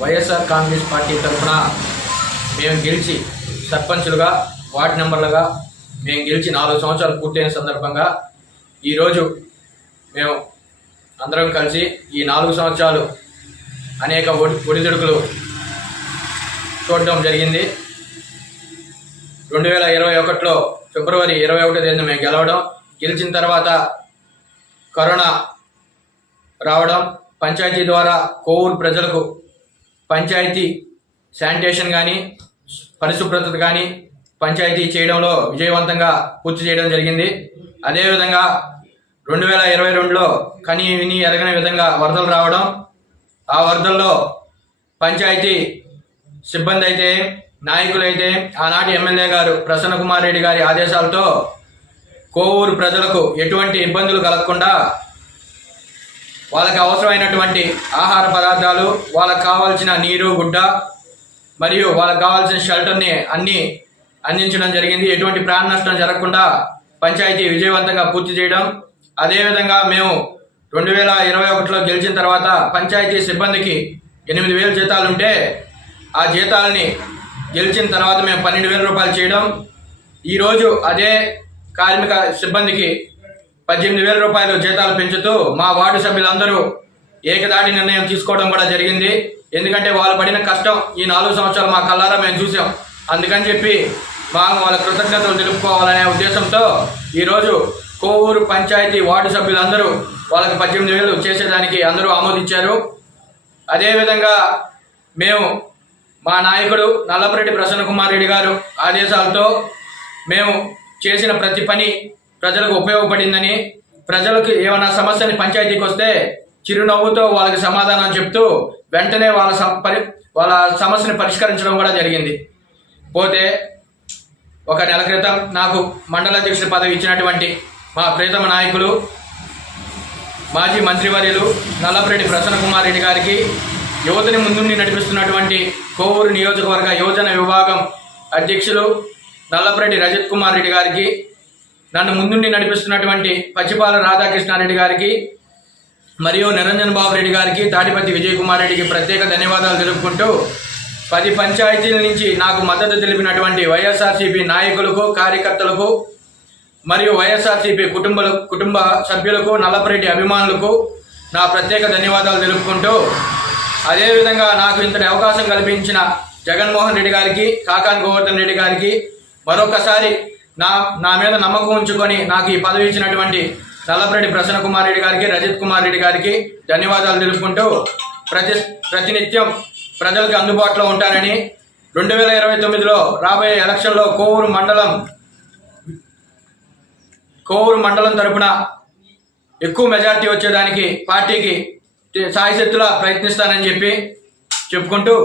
YSR Congress party తరఫున మేము గెలిచి సర్పంచులుగా వార్డు మెంబర్లుగా మేము గెలిచి 4 సంవత్సరాలు పూర్తయిన సందర్భంగా ఈరోజు మేము అందరం కలిసి ఈ 4 సంవత్సరాలు అనేక ఒడిదుడుకులు చూడడం జరిగింది. 2021లో ఫిబ్రవరి 21వ తేదీన మేము గెలిచిన తర్వాత కరోనా రావడం, పంచాయతీ ద్వారా కోవూరు ప్రజలకు పంచాయతీ శానిటేషన్ కానీ పరిశుభ్రత కానీ పంచాయతీ చేయడంలో విజయవంతంగా పూర్తి చేయడం జరిగింది. అదేవిధంగా 2022లో కని విని ఎరగని విధంగా వరదలు రావడం, ఆ వరదల్లో పంచాయతీ సిబ్బంది అయితే నాయకులైతే ఆనాటి ఎమ్మెల్యే గారు ప్రసన్న కుమార్ రెడ్డి గారి ఆదేశాలతో కోవూరు ప్రజలకు ఎటువంటి ఇబ్బందులు కలగకుండా వాళ్ళకి అవసరమైనటువంటి ఆహార పదార్థాలు, వాళ్ళకి కావాల్సిన నీరు గుడ్డ మరియు వాళ్ళకి కావాల్సిన షెల్టర్ని అన్నీ అందించడం జరిగింది. ఎటువంటి ప్రాణ నష్టం జరగకుండా పంచాయతీ విజయవంతంగా పూర్తి చేయడం. అదేవిధంగా మేము 2021లో గెలిచిన తర్వాత పంచాయతీ సిబ్బందికి 8,000 జీతాలుంటే ఆ జీతాలని గెలిచిన తర్వాత మేము 12,000 రూపాయలు చేయడం. ఈరోజు అదే కార్మిక సిబ్బందికి 18,000 రూపాయలు జీతాలు పెంచుతూ మా వార్డు సభ్యులందరూ ఏకదాటి నిర్ణయం తీసుకోవడం కూడా జరిగింది. ఎందుకంటే వాళ్ళు పడిన కష్టం ఈ 4 సంవత్సరాలు మా కళ్ళారా మేము చూసాం. అందుకని చెప్పి వాళ్ళ కృతజ్ఞతలు తెలుపుకోవాలనే ఉద్దేశంతో ఈరోజు కోవూరు పంచాయతీ వార్డు సభ్యులందరూ వాళ్ళకి 18,000 చేసేదానికి అందరూ ఆమోదించారు. అదేవిధంగా మేము మా నాయకుడు నల్లపరెడ్డి ప్రసన్న కుమార్ రెడ్డి గారు ఆదేశాలతో మేము చేసిన ప్రతి పని ప్రజలకు ఉపయోగపడిందని, ప్రజలకు ఏమైనా సమస్యని పంచాయతీకి వస్తే చిరునవ్వుతో వాళ్ళకి సమాధానం చెప్తూ వెంటనే వాళ్ళ సమస్యని పరిష్కరించడం కూడా జరిగింది. పోతే ఒక నెల క్రితం నాకు మండలాధ్యక్షుడి పదవి ఇచ్చినటువంటి మా ప్రియతమ నాయకులు మాజీ మంత్రివర్యులు నల్లపరెడ్డి ప్రసన్న కుమార్ రెడ్డి గారికి, యువతని ముందుండి నడిపిస్తున్నటువంటి కోవూరు నియోజకవర్గ యువజన విభాగం అధ్యక్షులు నల్లపరెడ్డి రజత్ కుమార్ రెడ్డి గారికి, నన్ను ముందుండి నడిపిస్తున్నటువంటి పచ్చిపాల రాధాకృష్ణారెడ్డి గారికి మరియు నిరంజన్ బాబు రెడ్డి గారికి, తాడిపత్తి విజయ్ కుమార్ రెడ్డికి ప్రత్యేక ధన్యవాదాలు తెలుపుకుంటూ 10 పంచాయతీల నుంచి నాకు మద్దతు తెలిపినటువంటి వైఎస్ఆర్సీపీ నాయకులకు, కార్యకర్తలకు మరియు వైఎస్ఆర్సీపీ కుటుంబ సభ్యులకు, నల్లపరెడ్డి అభిమానులకు నా ప్రత్యేక ధన్యవాదాలు తెలుపుకుంటూ, అదేవిధంగా నాకు ఇంతటి అవకాశం కల్పించిన జగన్మోహన్ రెడ్డి గారికి, కాకాని గోవర్ధన్ రెడ్డి గారికి మరొకసారి నా మీద నమ్మకం ఉంచుకొని నాకు ఈ పదవి ఇచ్చినటువంటి నల్లపరెడ్డి ప్రసన్న కుమార్ రెడ్డి గారికి, రజత్ కుమార్ రెడ్డి గారికి ధన్యవాదాలు తెలుపుకుంటూ ప్రతినిత్యం ప్రజలకు అందుబాటులో ఉంటానని, 2029లో రాబోయే ఎలక్షన్లో కోవూరు మండలం తరపున ఎక్కువ మెజార్టీ వచ్చేదానికి పార్టీకి సాయశక్తులా ప్రయత్నిస్తానని చెప్పుకుంటూ